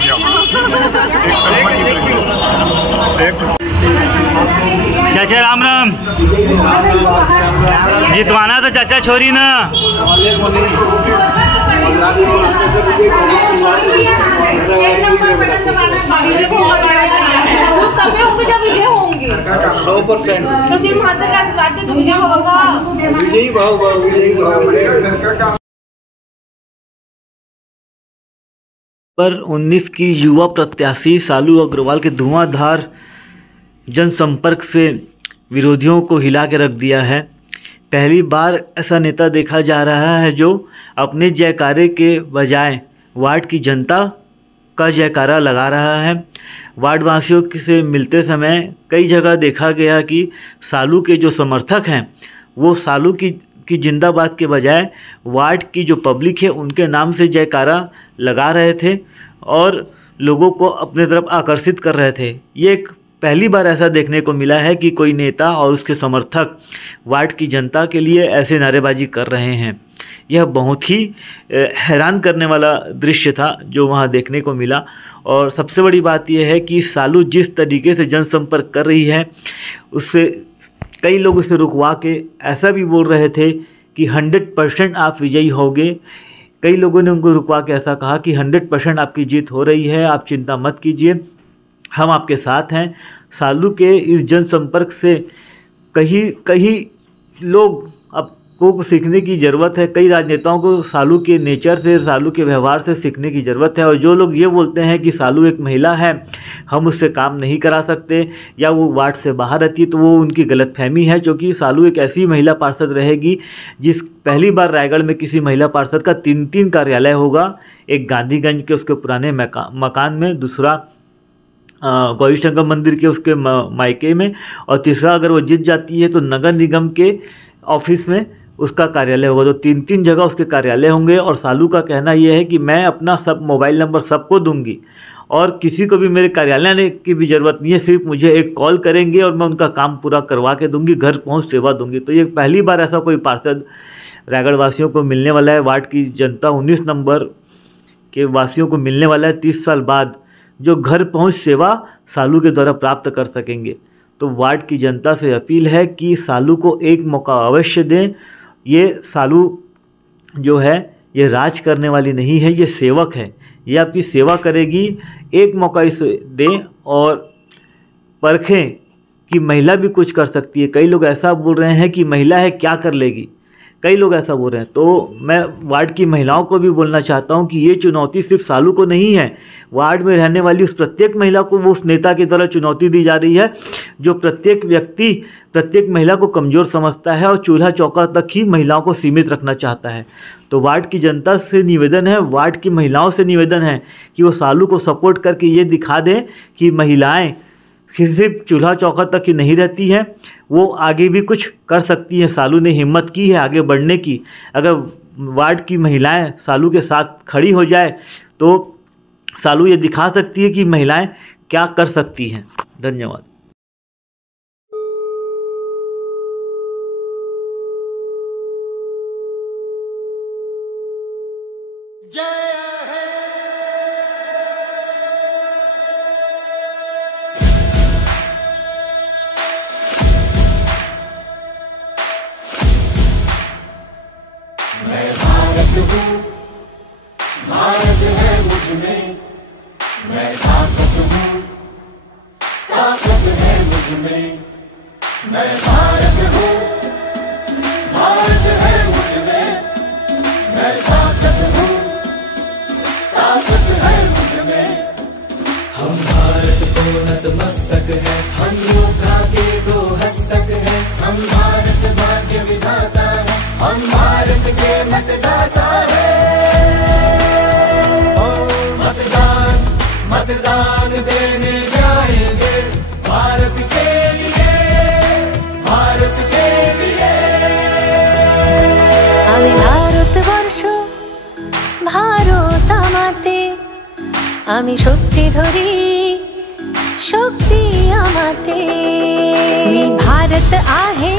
गया। चाचा राम राम। जितवाना था चाचा छोरी ना। जब विजय होंगे 100%। तो सिर्फ माता का आशीर्वाद से विजय होगा। विजयी भाव विजयी भाव। पर 19 की युवा प्रत्याशी सालू अग्रवाल के धुआंधार जनसंपर्क से विरोधियों को हिला के रख दिया है। पहली बार ऐसा नेता देखा जा रहा है जो अपने जयकारे के बजाय वार्ड की जनता का जयकारा लगा रहा है। वार्ड वासियों से मिलते समय कई जगह देखा गया कि सालू के जो समर्थक हैं वो सालू की जिंदाबाद के बजाय वार्ड की जो पब्लिक है उनके नाम से जयकारा लगा रहे थे और लोगों को अपने तरफ आकर्षित कर रहे थे। ये एक पहली बार ऐसा देखने को मिला है कि कोई नेता और उसके समर्थक वार्ड की जनता के लिए ऐसे नारेबाजी कर रहे हैं। यह बहुत ही हैरान करने वाला दृश्य था जो वहाँ देखने को मिला। और सबसे बड़ी बात यह है कि सालू जिस तरीके से जनसंपर्क कर रही है उससे कई लोग उसे रुकवा के ऐसा भी बोल रहे थे कि 100% आप विजयी होगे। कई लोगों ने उनको रुकवा के ऐसा कहा कि 100% आपकी जीत हो रही है, आप चिंता मत कीजिए, हम आपके साथ हैं। सालू के इस जनसंपर्क से कई लोग को सीखने की ज़रूरत है। कई राजनेताओं को सालू के नेचर से, सालू के व्यवहार से सीखने की ज़रूरत है। और जो लोग ये बोलते हैं कि सालू एक महिला है, हम उससे काम नहीं करा सकते या वो वार्ड से बाहर रहती है, तो वो उनकी गलतफहमी है। क्योंकि सालू एक ऐसी महिला पार्षद रहेगी जिस पहली बार रायगढ़ में किसी महिला पार्षद का 3 कार्यालय होगा। एक गांधीगंज के उसके पुराने मकान में, दूसरा गौरी शंकर मंदिर के उसके मायके में, और तीसरा अगर वो जीत जाती है तो नगर निगम के ऑफिस में उसका कार्यालय होगा। तो 3 जगह उसके कार्यालय होंगे। और सालू का कहना यह है कि मैं अपना सब मोबाइल नंबर सबको दूंगी और किसी को भी मेरे कार्यालय आने की भी ज़रूरत नहीं है, सिर्फ मुझे एक कॉल करेंगे और मैं उनका काम पूरा करवा के दूंगी, घर पहुंच सेवा दूंगी। तो ये पहली बार ऐसा कोई पार्षद रायगढ़ वासियों को मिलने वाला है। वार्ड की जनता 19 नंबर के वासियों को मिलने वाला है 30 साल बाद, जो घर पहुँच सेवा सालू के द्वारा प्राप्त कर सकेंगे। तो वार्ड की जनता से अपील है कि सालू को एक मौका अवश्य दें। ये सालू जो है ये राज करने वाली नहीं है, ये सेवक है, ये आपकी सेवा करेगी। एक मौका इसे दें और परखें कि महिला भी कुछ कर सकती है। कई लोग ऐसा बोल रहे हैं कि महिला है क्या कर लेगी, कई लोग ऐसा बोल रहे हैं। तो मैं वार्ड की महिलाओं को भी बोलना चाहता हूं कि ये चुनौती सिर्फ सालू को नहीं है, वार्ड में रहने वाली उस प्रत्येक महिला को वो उस नेता की तरह चुनौती दी जा रही है जो प्रत्येक व्यक्ति, प्रत्येक महिला को कमज़ोर समझता है और चूल्हा चौका तक ही महिलाओं को सीमित रखना चाहता है। तो वार्ड की जनता से निवेदन है, वार्ड की महिलाओं से निवेदन है कि वो सालू को सपोर्ट करके ये दिखा दें कि महिलाएँ सिर्फ चूल्हा चौका तक ही नहीं रहती हैं, वो आगे भी कुछ कर सकती हैं। सालू ने हिम्मत की है आगे बढ़ने की। अगर वार्ड की महिलाएं सालू के साथ खड़ी हो जाए तो सालू ये दिखा सकती है कि महिलाएं क्या कर सकती हैं। धन्यवाद। मैं भारत हूँ, भारत है मुझ में, मैं ताकत हूँ, ताकत है मुझ में। मैं भारत हूँ, भारत है मुझ में, मैं ताकत हूँ, ताकत है मुझ में। हम भारत को नतमस्तक है, हम योद्धा के 2 हस्तक है। हम भारत भाग्य विधाता है, हम भारत के मतदाता है। मतदान मतदान देने जाएंगे भारत के लिए, भारत के लिए। আমি ভারতবর্ষ ভারত আমাতে, আমি শক্তি ধরি शक्ती आमाते। मी भारत आहे,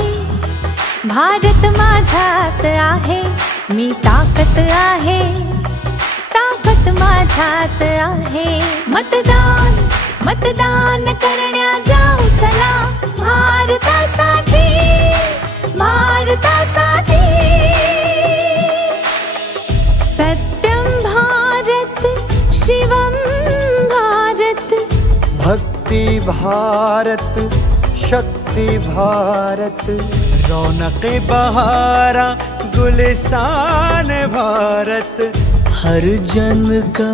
भारत माझ्यात आहे, मी ताकत आहे, ताकद माझ्यात आहे. मतदान मतदान करण्या जाऊ चला, भारतासाठी भारतासाठी. सत्यम भारत शिवम भारत, भक्ति भारत शक्ति भारत. रौनक बहारा गुलिस्तान भारत, हर जन का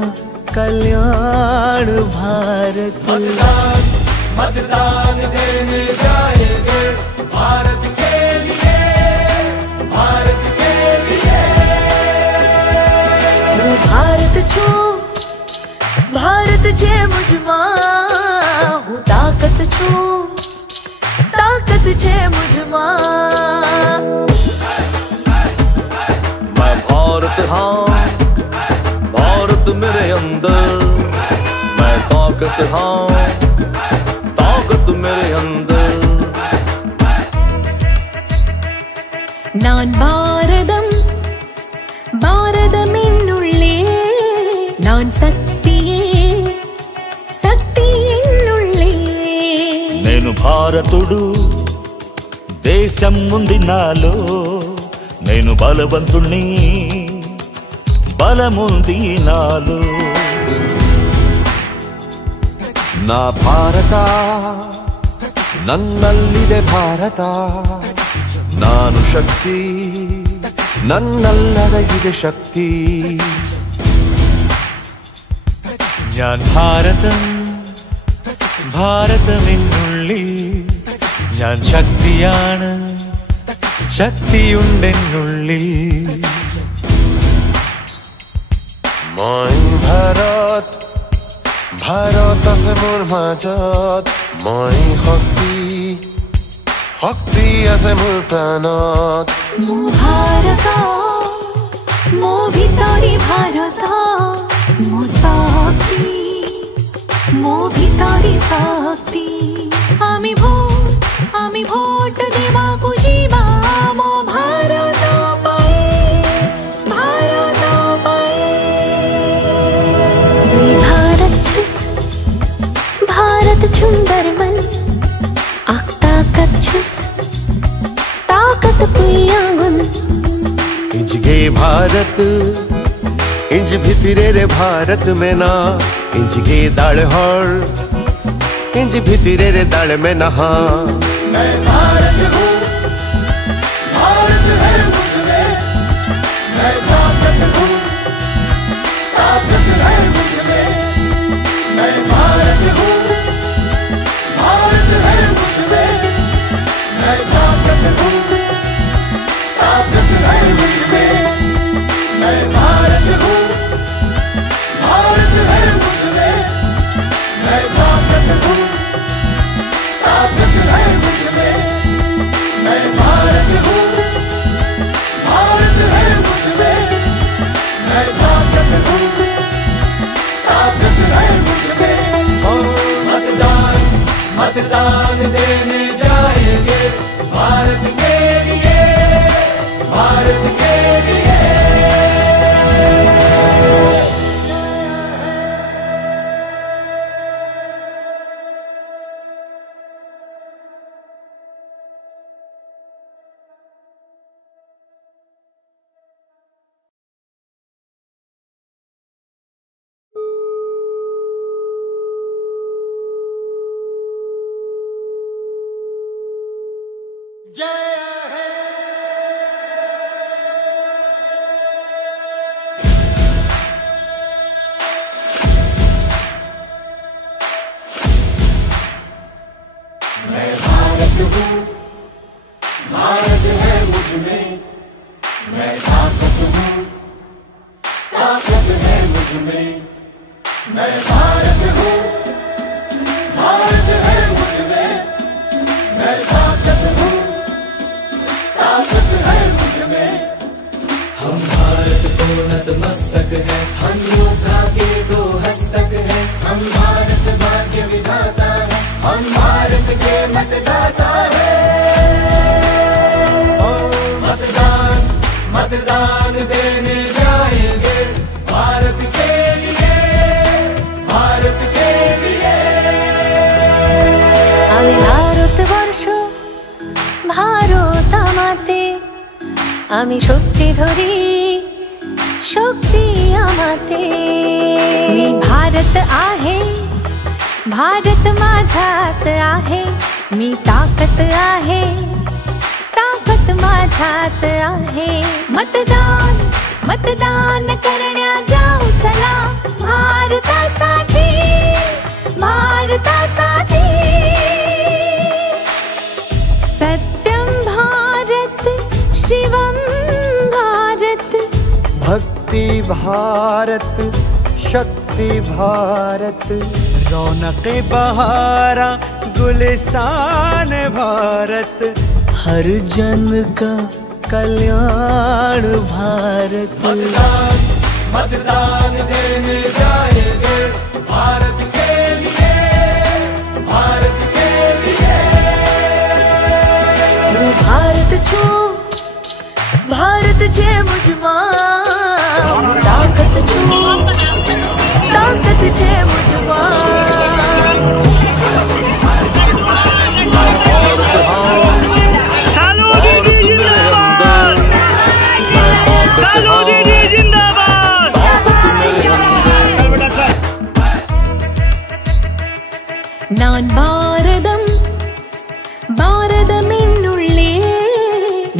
कल्याण भारत. मतदान मतदान देने जाएंगे भारत के लिए, भारत के लिए. भारत छू भारत जे मुझमा, हूँ ताकत छू ताकत जे मुझमा. मैं भारत हाँ, भारत मेरे अंदर. मैं ताकत हाँ, ताकत मेरे अंदर. நான் பாரதம் பாரதமென்னுள்ளே, நான் சக்தியே சக்தி என்னுள்ளே. నేను భారతుడు, దేశం ఉంది నాలో. నేను బలవంతుణ్ణి, బలముంది నాలో. ನಾ ಭಾರತ ನನ್ನಲ್ಲಿದೆ ಭಾರತ. ನಾನು ಶಕ್ತಿ ನನ್ನಲ್ಲಡಗಿದೆ ಶಕ್ತಿ. ഞാൻ ഭാരതം ഭാരതമെന്നുള്ളിൽ, ഞാൻ ശക്തിയാണ് ശക്തിയുണ്ടെന്നുള്ളിൽ. মই ভাৰত ভাৰত আছে মোৰ মাজত. মই শক্তি শক্তি আছে মোৰ প্ৰাণত. মো ভারত মো ভিতরি ভারত, মো শক্তি মো ভিতরি শক্তি. আমি ভোট দেবাকু যাবা, মো ভারত পাই ভারত পাই. দুই ভারত ছুস भारत सुंदर मन, आख ताकत छुस ताकत पुयावन. इंजगे भारत इंज भितरे रे भारत में ना. इंजगे दाल हर इंज भितरे रे दाल में नहा. मैं भारत हूँ, भारत है मुझमें. मैं ताकत हूँ, ताकत है मुझमें. मैं भारत हूँ, भारत है मुझमें. मैं ताकत हूँ, ताकत है मुझमें. मैं भारत हूँ, भारत है मुझमें. मैं ताकत हूँ, ताकत है मुझमें. मैं भारत हूँ, भारत है मुझमें. मैं ताकत हूँ, ताकत है मुझमें. मतदान मतदान देने जाएंगे भारत के लिए, भारत के लिए. भारत है मुझमें. मैं ताकत हूँ, ताकत है मुझमें. मैं भारत हूँ, भारत है मुझमें. मैं ताकत हूँ, ताकत है मुझमें. हम भारत को नतमस्तक है, हम योद्धा के दो हस्तक है. हम भारत भाग्य विधाता है, हम भारत के मतदाता है. मतदान मतदान देने जाएंगे भारत आमी शक्ति धरी शक्ति आमाते मी भारत आहे भारत माझ्यात आहे मी ताकद आहे ताकद माझ्यात आहे मतदान मतदान करण्या जाऊ चला भारतासाठी भारतासाठी सत्यं भारत शिवं भारत भक्ति भारत शक्ति भारत रौनके बहारा गुलिस्तान भारत हर जन का कल्याण भारत मतदान देने जाएंगे भारत के लिए भारत के लिए भारत छो भारत जे मुझमा ताकत छो ताकत जे मुझमा நான் பாரதம் பாரதமென்னுள்ளே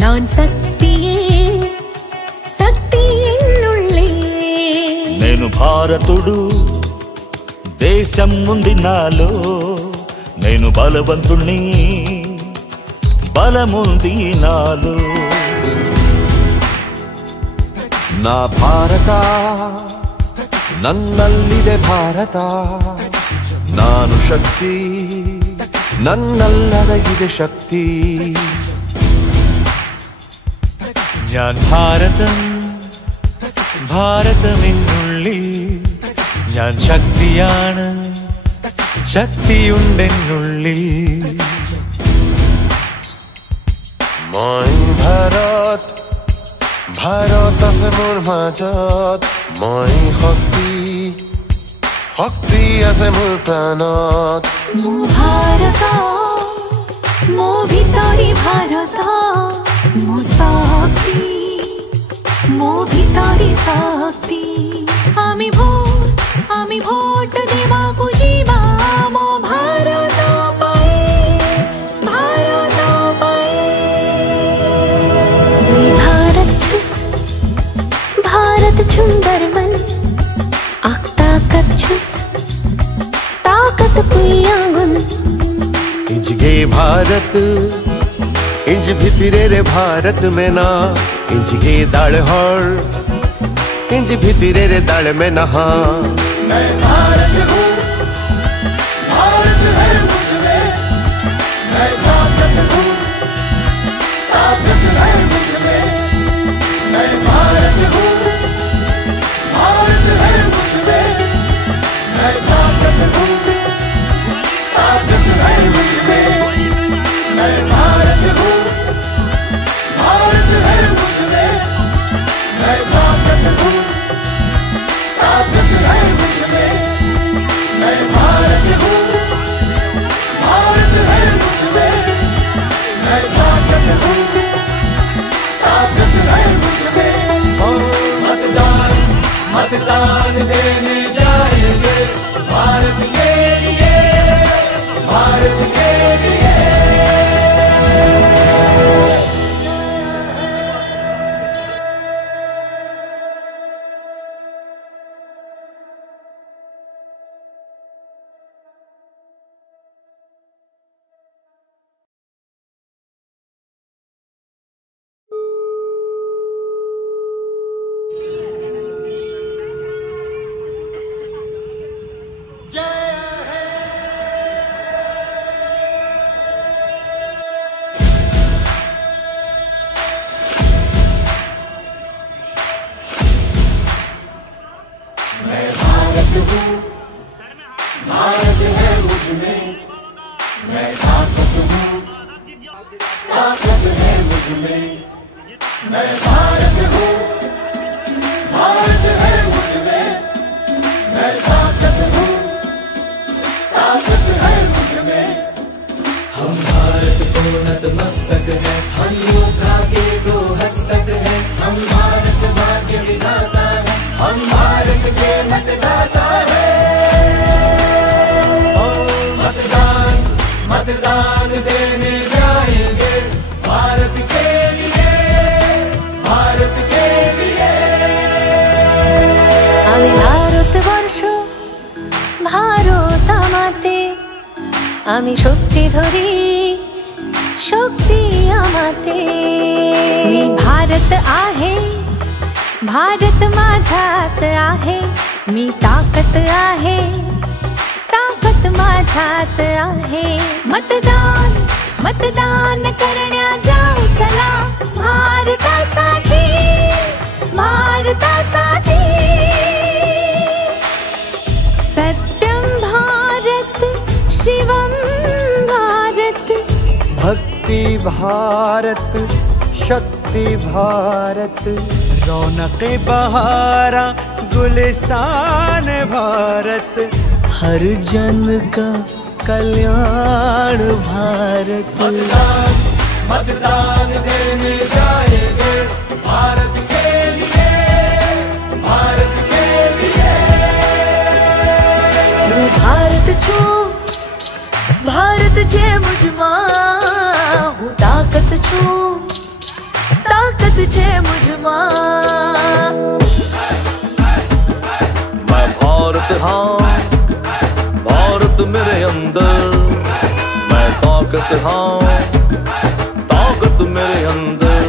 நான் சக்தியே சக்தி என்னுள்ளே నేను భారతుడు దేశం ఉంది నాలో నేను బలవంతుణ్ణి బలముంది నాలో ನಾ ಭಾರತ ನನ್ನಲ್ಲಿದೆ ಭಾರತ ನಾನು ಶಕ್ತಿ ನನ್ನಲ್ಲಡಗಿದೆ ಶಕ್ತಿ ഞാൻ ഭാരതം ഭാരതമെന്നുള്ളിൽ ഞാൻ ശക്തിയാണ് ശക്തിയുണ്ടെന്നുള്ളിൽ মই ভাৰত ভাৰত আছে মোৰ মাজত মই শক্তি শক্তি আছে মোৰ প্ৰাণত মো ভারত মো ভিতরি ভারত মো শক্তি মো ভিতরি শক্তি আমি ভোট দেবাকু যিবা মো ভারত পাই ভারত পাই দুই भारत छुस भारत सुंदर मन ताकत छुस ताकत पुयागुन इंजगे भारत इंज भितरे रे भारत में ना इंजगे दाल हर इंज भितरे रे दाल में नहा मैं भारत हूँ भारत है मुझमें मैं ताकत हूँ ताकत है मुझमें मैं भारत हूँ भारत है मुझमें मैं ताकत हूँ ताकत है मुझमें मैं भारत हूँ भारत है मुझमें मैं ताकत हूँ ताकत है मुझमें मैं भारत हूँ भारत है मुझमें मैं ताकत हूँ ताकत है मुझमें मतदान मतदान देने जाएंगे भारत के लिए भारत के लिए भारत है मुझमें मैं ताकत हूँ ताकत है मुझमें मैं भारत हूँ भारत है मुझमें मैं ताकत हूँ ताकत है मुझमें हम भारत को नतमस्तक है हम योद्धा के दो हस्तक है हम भारत भाग्य विधाता है, हम भारत के मतदाता है। ओ मतदान मतदान देने जाएंगे भारत के लिए, भारत के लिए। আমি ভারতবর্ষ ভারত আমাতে, আমি শক্তি ধরি शक्ती आमाते। मी भारत आहे, भारत माझ्यात आहे, मी ताकद आहे, ताकद माझ्यात आहे। मतदान मतदान करण्या जाऊ चला, भारतासाठी भारतासाठी। सत्यम भारत शिवम भारत, भक्ति भारत शक्ति भारत। रौनके बहारा गुलिस्तान भारत, हर जन का कल्याण भारत। मतदान मतदान देने जाएंगे भारत के लिए, भारत के लिए। भारत छू भारत जे मुझमा, हूँ ताकत छू ताकत जे मुझमा। मैं भारत हाँ, भारत मेरे अंदर, मैं ताकत हाँ, ताकत मेरे अंदर।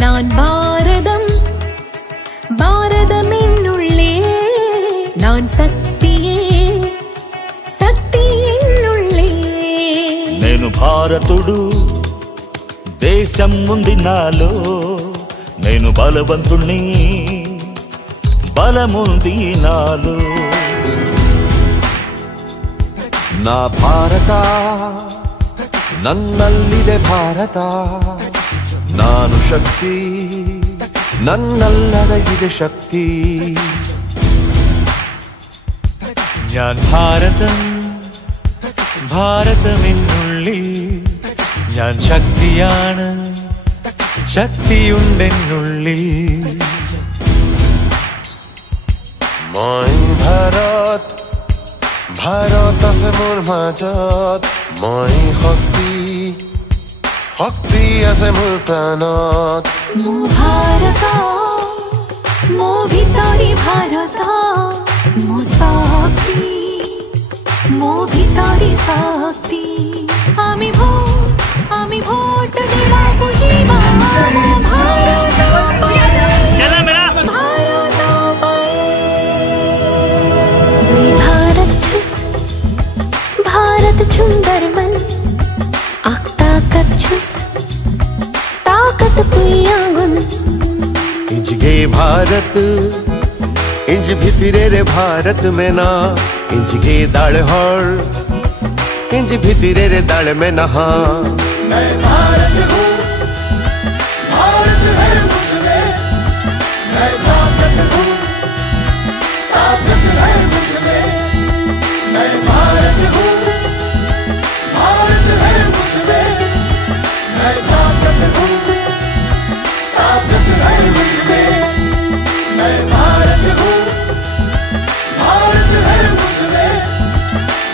नान भारतम भारतमिन्नुल्ले, नान शक्तिये शक्ति इन्नुल्ले। నేను భారతుడు, దేశం ఉంది నాలో, నేను బలవంతుణ్ణి, బలముంది నాలో। ನಾ ಭಾರತ ನನ್ನಲ್ಲಿದೆ ಭಾರತ, ನಾನು ಶಕ್ತಿ ನನ್ನಲ್ಲದೆ ಶಕ್ತಿ। ഞാൻ ഭാരതം ഭാരതമെന്നുള്ളിൽ, ഞാൻ ശക്തിയാണ്, ശക്തിയുണ്ടെന്നുള്ളിൽ। মই ভাৰত ভাৰত আছে মোৰ মাজত, মই শক্তি শক্তি আছে মোৰ প্ৰাণত। মো ভারত মো ভিতরি ভারত, মো শক্তি মো ভিতরি শক্তি। আমি ভোট দেবা বুঝিবা, মো ভারত चला मेरा भारत दुई भारत छुस भारत सुंदर मन, आख ताकत छुस ताकत पुयागुन। इंज गे भारत इंज भितिरे रे भारत में ना, इंज गे दाड़ हर इंज भितिरे रे दाड़ में नहा। मैं भारत हूँ, भारत है मुझमें, मैं ताकत हूँ, ताकत है मुझमें। मैं भारत हूँ, भारत है मुझमें, मैं ताकत हूँ, ताकत है मुझमें। मैं भारत हूँ, भारत है मुझमें,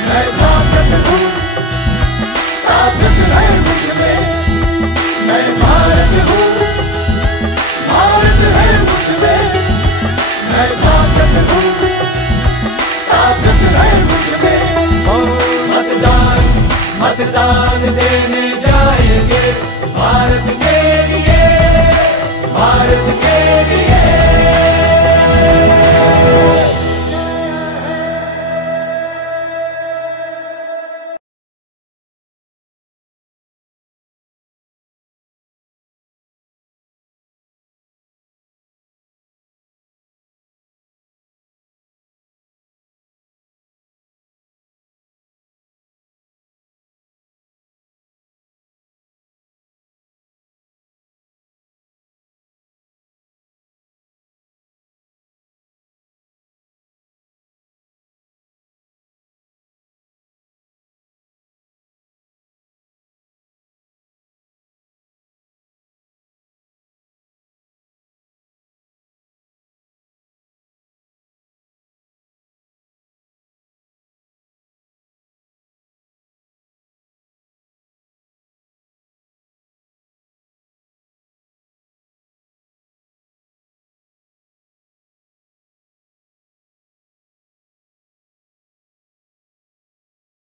मैं ताकत हूँ, ताकत है मुझमें। मैं भारत हूँ, भारत है मुझमें, मैं ताकत हूँ, ताकत है मुझमें। ओ मतदान मतदान देने जाएंगे भारत के लिए, भारत के